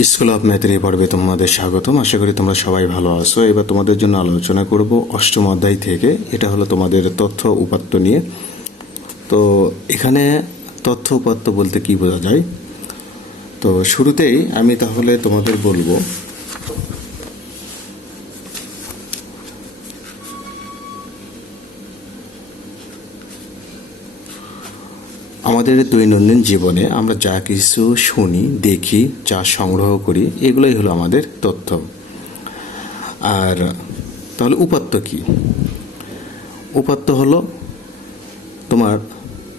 School of ম্যাথের এই পর্বে তোমাদের স্বাগতম। আশা করি তোমরা সবাই ভালো আছো। এবার তোমাদের জন্য আলোচনা করব অষ্টম অধ্যায় থেকে। এটা হলো তোমাদের তথ্য উপাত্ত নিয়ে। তো এখানে তথ্য উপাত্ত বলতে কি বোঝা যায়? তো শুরুতেই আমি তাহলে তোমাদের বলবো আমাদের দৈনন্দিন জীবনে আমরা যা কিছু শুনি, দেখি, যা সংগ্রহ করি, এগুলোই হলো আমাদের তথ্য। আর তাহলে উপাত্ত কি? উপাত্ত হলো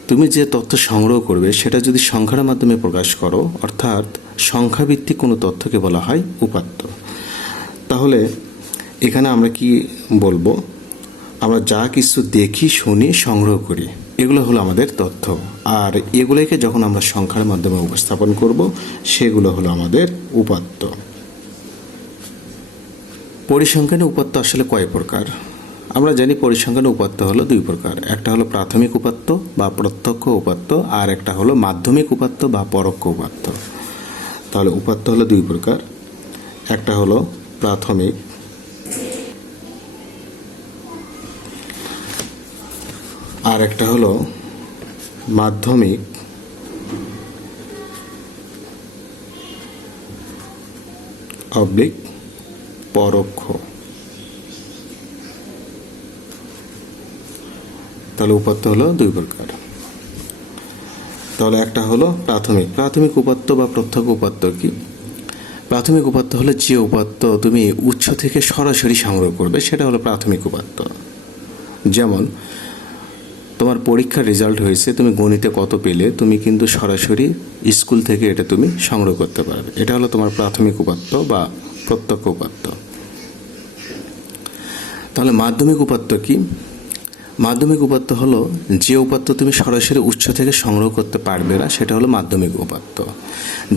তুমি যে তথ্য সংগ্রহ করবে সেটা যদি সংখ্যার মাধ্যমে প্রকাশ করো, অর্থাৎ সংখ্যাভিত্তিক কোনো তথ্যকে বলা হয় উপাত্ত। তাহলে এখানে আমরা কি বলবো? আমরা যা কিছু দেখি, শুনি, সংগ্রহ করি, এগুলো হলো আমাদের তথ্য। আর এগুলোকে যখন আমরা সংখ্যার মাধ্যমে উপস্থাপন করব, সেগুলো হলো আমাদের উপাত্ত। পরিসংখ্যানে উপাত্ত আসলে কয় প্রকার? আমরা জানি পরিসংখ্যানে উপাত্ত হলো দুই প্রকার। একটা হলো প্রাথমিক উপাত্ত বা প্রত্যক্ষ উপাত্ত, আর একটা হলো মাধ্যমিক উপাত্ত বা পরোক্ষ উপাত্ত। তাহলে উপাত্ত হলো দুই প্রকার। একটা হলো প্রাথমিক, আর একটা হলো মাধ্যমিক অবলিক পরোক্ষ। তাহলে উপাত্ত হলো দুই প্রকার। তাহলে একটা হলো প্রাথমিক উপাত্ত বা প্রত্যক্ষ উপাত্ত কি? প্রাথমিক উপাত্ত হলো যে উপাত্ত তুমি উৎস থেকে সরাসরি সংগ্রহ করবে, সেটা হলো প্রাথমিক উপাত্ত। যেমন তোমার পরীক্ষার রেজাল্ট হয়েছে, তুমি গণিতে কত পেলে, তুমি কিন্তু সরাসরি স্কুল থেকে এটা তুমি সংগ্রহ করতে পারবে। এটা হলো তোমার প্রাথমিক উপাত্ত বা প্রত্যক্ষ উপাত্ত। তাহলে মাধ্যমিক উপাত্ত কি? মাধ্যমিক উপাত্ত হলো যে উপাত্ত তুমি সরাসরি উৎস থেকে সংগ্রহ করতে পারবে না, সেটা হলো মাধ্যমিক উপাত্ত।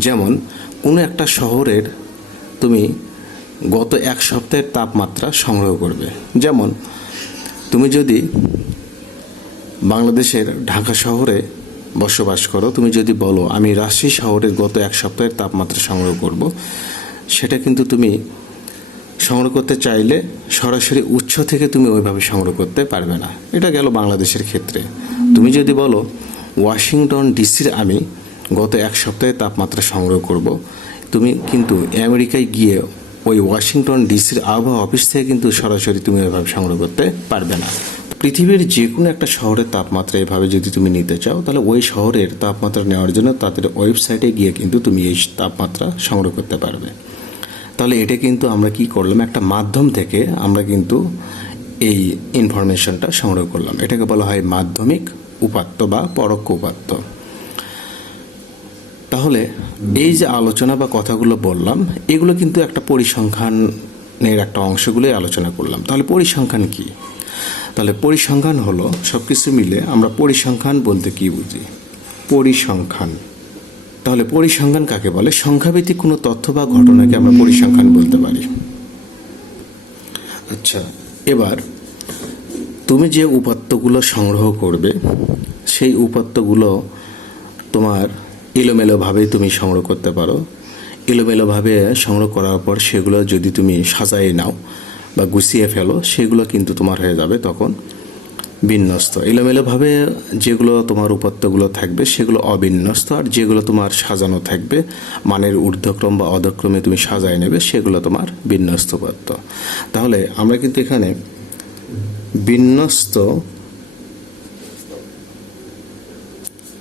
যেমন কোনো একটা শহরের তুমি গত এক সপ্তাহের তাপমাত্রা সংগ্রহ করবে। যেমন তুমি যদি বাংলাদেশের ঢাকা শহরে বসবাস করো, তুমি যদি বলো আমি রাজশাহী শহরের গত এক সপ্তাহের তাপমাত্রা সংগ্রহ করব, সেটা কিন্তু তুমি সংগ্রহ করতে চাইলে সরাসরি উৎস থেকে তুমি ওইভাবে সংগ্রহ করতে পারবে না। এটা গেল বাংলাদেশের ক্ষেত্রে। তুমি যদি বলো ওয়াশিংটন ডিসির আমি গত এক সপ্তাহে তাপমাত্রা সংগ্রহ করব, তুমি কিন্তু আমেরিকায় গিয়ে ওই ওয়াশিংটন ডিসির আবহাওয়া অফিস থেকে কিন্তু সরাসরি তুমি ওইভাবে সংগ্রহ করতে পারবে না। পৃথিবীর যে কোনো একটা শহরের তাপমাত্রা এভাবে যদি তুমি নিতে চাও, তাহলে ওই শহরের তাপমাত্রা নেওয়ার জন্য তাদের ওয়েবসাইটে গিয়ে কিন্তু তুমি এই তাপমাত্রা সংগ্রহ করতে পারবে। তাহলে এটা কিন্তু আমরা কি করলাম? একটা মাধ্যম থেকে আমরা কিন্তু এই ইনফরমেশনটা সংগ্রহ করলাম। এটাকে বলা হয় মাধ্যমিক উপাত্ত বা পরোক্ষ উপাত্ত। তাহলে এই যে আলোচনা বা কথাগুলো বললাম, এগুলো কিন্তু একটা পরিসংখ্যানের একটা অংশগুলোই আলোচনা করলাম। তাহলে পরিসংখ্যান কি? তাহলে পরিসংখ্যান হলো সব কিছু মিলে আমরা পরিসংখ্যান বলতে কি বুঝি? পরিসংখ্যান, তাহলে পরিসংখ্যান কাকে বলে? সংখ্যাভিত্তিক কোনো তথ্য বা ঘটনাকে আমরা পরিসংখ্যান বলতে পারি। আচ্ছা, এবার তুমি যে উপাত্তগুলো সংগ্রহ করবে, সেই উপাত্তগুলো তোমার এলোমেলোভাবে তুমি সংগ্রহ করতে পারো। এলোমেলোভাবে সংগ্রহ করার পর সেগুলো যদি তুমি সাজায়ে নাও বা গুছিয়ে ফেলো, সেগুলো কিন্তু তোমার হয়ে যাবে তখন বিন্যস্ত। এলোমেলোভাবে যেগুলো তোমার উপাত্তগুলো থাকবে সেগুলো অবিন্যস্ত, আর যেগুলো তোমার সাজানো থাকবে মানের ঊর্ধ্বক্রম বা অধক্রমে তুমি সাজায় নেবে, সেগুলো তোমার বিন্যস্ত উপাত্ত। তাহলে আমরা কিন্তু এখানে বিন্যস্ত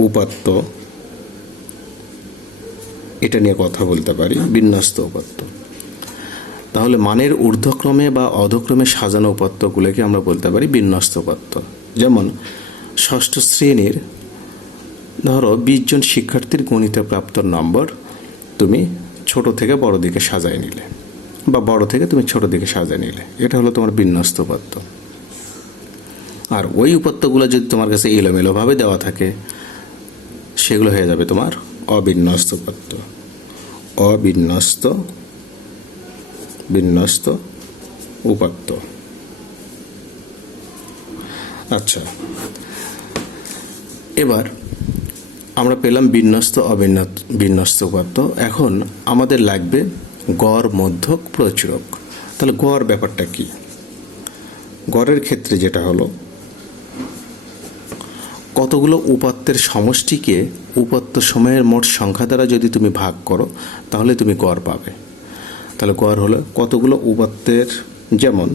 উপাত্ত এটা নিয়ে কথা বলতে পারি, বিন্যস্ত উপাত্ত। তাহলে মানের ঊর্ধ্বক্রমে বা অধক্রমে সাজানো উপাত্তগুলোকে আমরা বলতে পারি বিন্যস্ত উপাত্ত। যেমন ষষ্ঠ শ্রেণীর ধরো 20 জন শিক্ষার্থীর গণিতে প্রাপ্ত নম্বর তুমি ছোট থেকে বড় দিকে সাজায় নিলে, বা বড় থেকে তুমি ছোট দিকে সাজায় নিলে, এটা হলো তোমার বিন্যস্ত উপাত্ত। আর ওই উপাত্তগুলো যদি তোমার কাছে এলোমেলোভাবে দেওয়া থাকে, সেগুলো হয়ে যাবে তোমার অবিন্যস্ত উপাত্ত। বিন্যস্ত উপাত্ত। আচ্ছা, এবার আমরা পেলাম বিন্যস্ত বিন্যস্ত উপাত্ত। এখন আমাদের লাগবে গড়, মধ্যক, প্রচুরক। তাহলে গড় ব্যাপারটা কি? গড়ের ক্ষেত্রে যেটা হলো, কতগুলো উপাত্তের সমষ্টিকে উপাত্ত সময়ের মোট সংখ্যা দ্বারা যদি তুমি ভাগ করো তাহলে তুমি গড় পাবে। তাহলে গড় হলো কতগুলো উপাত্তের, যেমন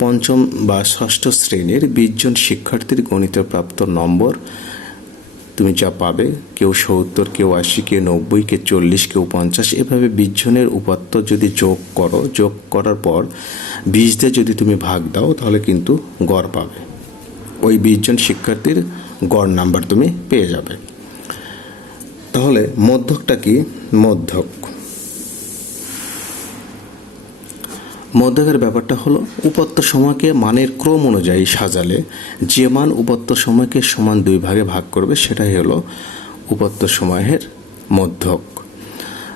পঞ্চম বা ষষ্ঠ শ্রেণীর 20 জন শিক্ষার্থীর গণিতে প্রাপ্ত নম্বর তুমি যা পাবে, কেউ 70, কেউ 80, কেউ 90, কেউ 40, কেউ 50, এভাবে 20 জনের উপাত্ত যদি যোগ করো, যোগ করার পর 20 দিয়ে যদি তুমি ভাগ দাও তাহলে কিন্তু গড় পাবে। ওই 20 জন শিক্ষার্থীর গড় নাম্বার তুমি পেয়ে যাবে। তাহলে মধ্যকটা কি? মধ্যকের ব্যাপারটা হলো উপাত্ত সময়কে মানের ক্রম অনুযায়ী সাজালে যে মান উপাত্ত সময়কে সমান 2 ভাগে ভাগ করবে সেটাই হলো উপাত্ত সময়ের মধ্যক।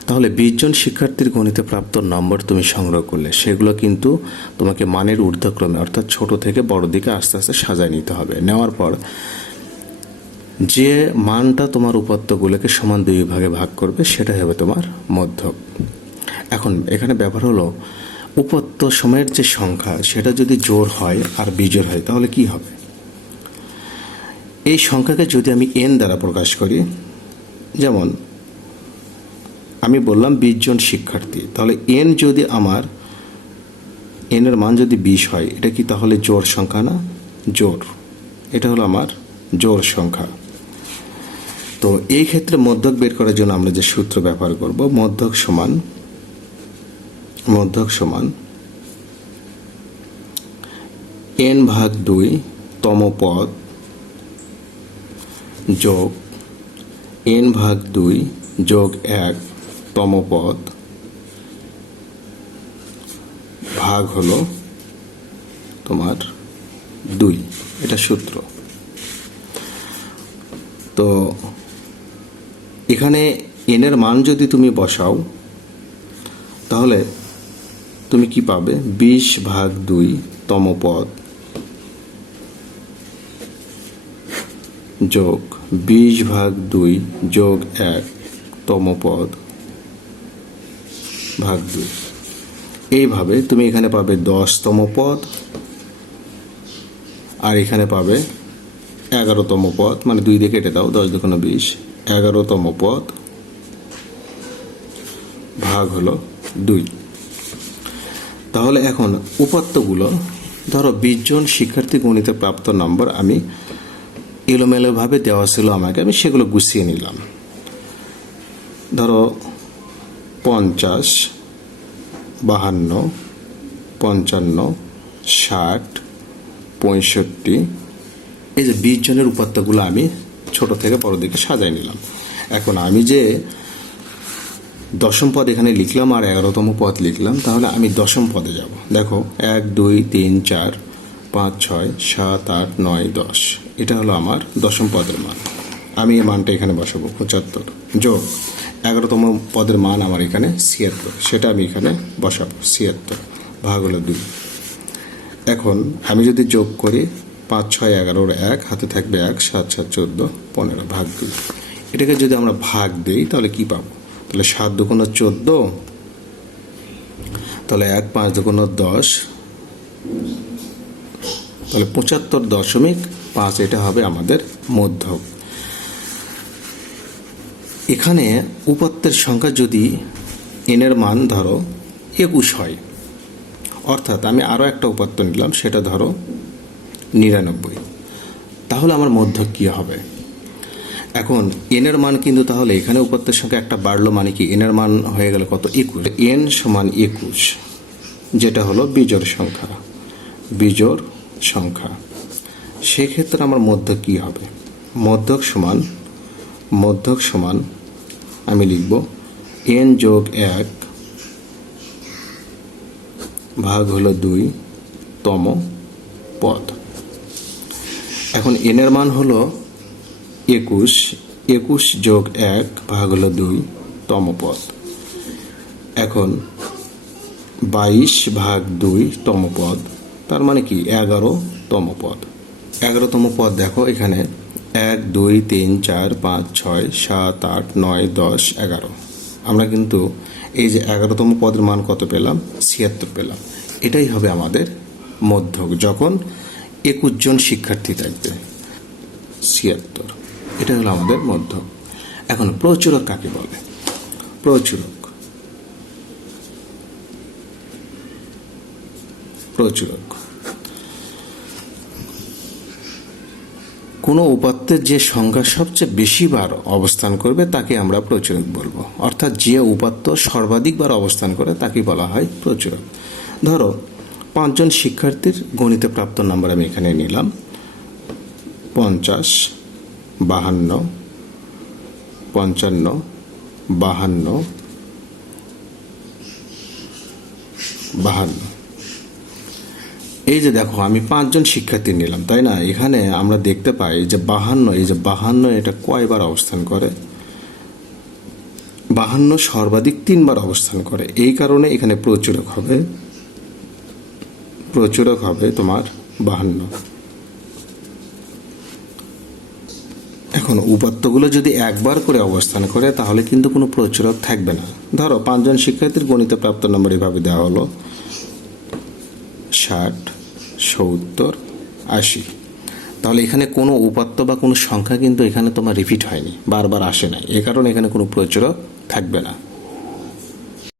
তাহলে 20 জন শিক্ষার্থীর গণিতে প্রাপ্ত নম্বর তুমি সংগ্রহ করলে সেগুলো কিন্তু তোমাকে মানের ঊর্ধ্বক্রমে, অর্থাৎ ছোট থেকে বড় দিকে আস্তে আস্তে সাজায় নিতে হবে। নেওয়ার পর যে মানটা তোমার উপাত্তগুলোকে সমান 2 ভাগে ভাগ করবে সেটাই হবে তোমার মধ্যক। এখন এখানে ব্যাপার হলো উপাত্ত সময়ের যে সংখ্যা সেটা যদি জোড় হয় আর বিজোড় হয় তাহলে কি হবে? এই সংখ্যাকে যদি আমি n দ্বারা প্রকাশ করি, যেমন আমি বললাম 20 জন শিক্ষার্থী, তাহলে n যদি আমার n এর মান যদি 20 হয়, এটা কি তাহলে জোড় সংখ্যা না? জোড়। এটা হলো আমার জোড় সংখ্যা। তো এই ক্ষেত্রে মধ্যক বের করার জন্য আমরা যে সূত্র ব্যবহার করব, মধ্যক সমান n/2 তম পদ যোগ n/2 যোগ 1 তম পদ ভাগ হলো তোমার 2। এটা সূত্র। তো এখানে n এর মান যদি তুমি বসাও তাহলে তুমি কি পাবে? 20/2 তম পদ যোগ 20/2 যোগ 1 তম পদ ভাগ 2। এইভাবে তুমি এখানে পাবে 10 তম পদ আর এখানে পাবে 11 তম পদ, মানে 2 দিয়ে কেটে দাও, 10 দুগুণ 20, 11 তম পদ ভাগ হলো 2। তাহলে এখন উপাত্তগুলো, ধরো 20 জন শিক্ষার্থী গণিতে প্রাপ্ত নম্বর আমি এলোমেলোভাবে দেওয়া ছিল আমাকে, আমি সেগুলো গুছিয়ে নিলাম। ধরো 50, 52, 55, 60, 65, এই যে 20 জনের উপাত্তগুলো আমি ছোট থেকে বড় দিকে সাজাই নিলাম। এখন আমি যে দশম পদ এখানে লিখলাম আর 11তম পদ লিখলাম, তাহলে আমি দশম পদে যাব। দেখো 1, 2, 3, 4, 5, 6, 7, 8, 9, 10, এটা হলো আমার দশম পদের মান। আমি এই মানটা এখানে বসাবো 75 যোগ 11তম পদের মান আমার এখানে 76, সেটা আমি এখানে বসাবো 76 ভাগ হলো 2। এখন আমি যদি যোগ করি 5, 6, 11, 1 হাতে থাকবে 1, 7, 7, 14, 15 ভাগ 2। এটাকে যদি আমরা ভাগ দিই তাহলে কি পাবো? তাহলে 7 দুগুণ 14, তাহলে 1, 5 দুগুণ 10, তাহলে 75.5, এটা হবে আমাদের মধ্যক। এখানে উপাত্তের সংখ্যা যদি n এর মান ধরো 21 হয়, অর্থাৎ আমি আরও একটা উপাত্ত নিলাম, সেটা ধরো 99, তাহলে আমার মধ্যক কি হবে? এখন n এর মান কিন্তু তাহলে এখানে উপাত্তের সংখ্যা একটা বাড়লো, মানে কি n এর মান হয়ে গেল কত? 21। n সমান 21, যেটা হলো বিজোড় সংখ্যা। সেক্ষেত্রে আমার মধ্যক কি হবে? মধ্যক সমান আমি লিখব n যোগ 1 ভাগ হলো 2 তম পদ। এখন n এর মান হলো 21 যোগ 1 ভাগ হলো 2 তম পদ। এখন 22 ভাগ 2 তম পদ, তার মানে কি 11তম পদ। 11তম পদ দেখো এখানে 1 2 3 4 5 6 7 8 9 10 11। আমরা কিন্তু এই যে 11তম পদের মান কত পেলাম? 76 পেলাম। এটাই হবে আমাদের মধ্যক যখন 21 জন শিক্ষার্থী থাকবে। 76, এটা হলো আমাদের মধ্যক। এখন প্রচুরক কাকে বলে? প্রচুরক কোনো উপাত্তের যে সংখ্যা সবচেয়ে বেশি বার অবস্থান করবে তাকে আমরা প্রচুরক বলবো। অর্থাৎ যে উপাত্ত সর্বাধিক বার অবস্থান করে তাকে বলা হয় প্রচুরক। ধরো 5 জন শিক্ষার্থীর গণিতে প্রাপ্ত নাম্বার আমি এখানে নিলাম 50, 52, 55, 52, 52। এই যে দেখো আমি 5 জন শিক্ষার্থী নিলাম, তাই না? এখানে আমরা দেখতে পাই যে 52, এই যে 52 এটা কয়বার অবস্থান করে? 52 সর্বাধিক 3 বার অবস্থান করে। এই কারণে এখানে প্রচুরক হবে তোমার 52। এখন উপাত্তগুলো যদি একবার করে অবস্থান করে তাহলে কিন্তু কোনো প্রচুরক থাকবে না। ধরো 5 জন শিক্ষার্থীর গণিতে প্রাপ্ত নম্বর এভাবে দেওয়া হলো 60, 70, 80। তাহলে এখানে কোনো উপাত্ত বা কোনো সংখ্যা কিন্তু এখানে তোমার রিপিট হয়নি, বারবার আসে না। এ কারণে এখানে কোনো প্রচুরক থাকবে না।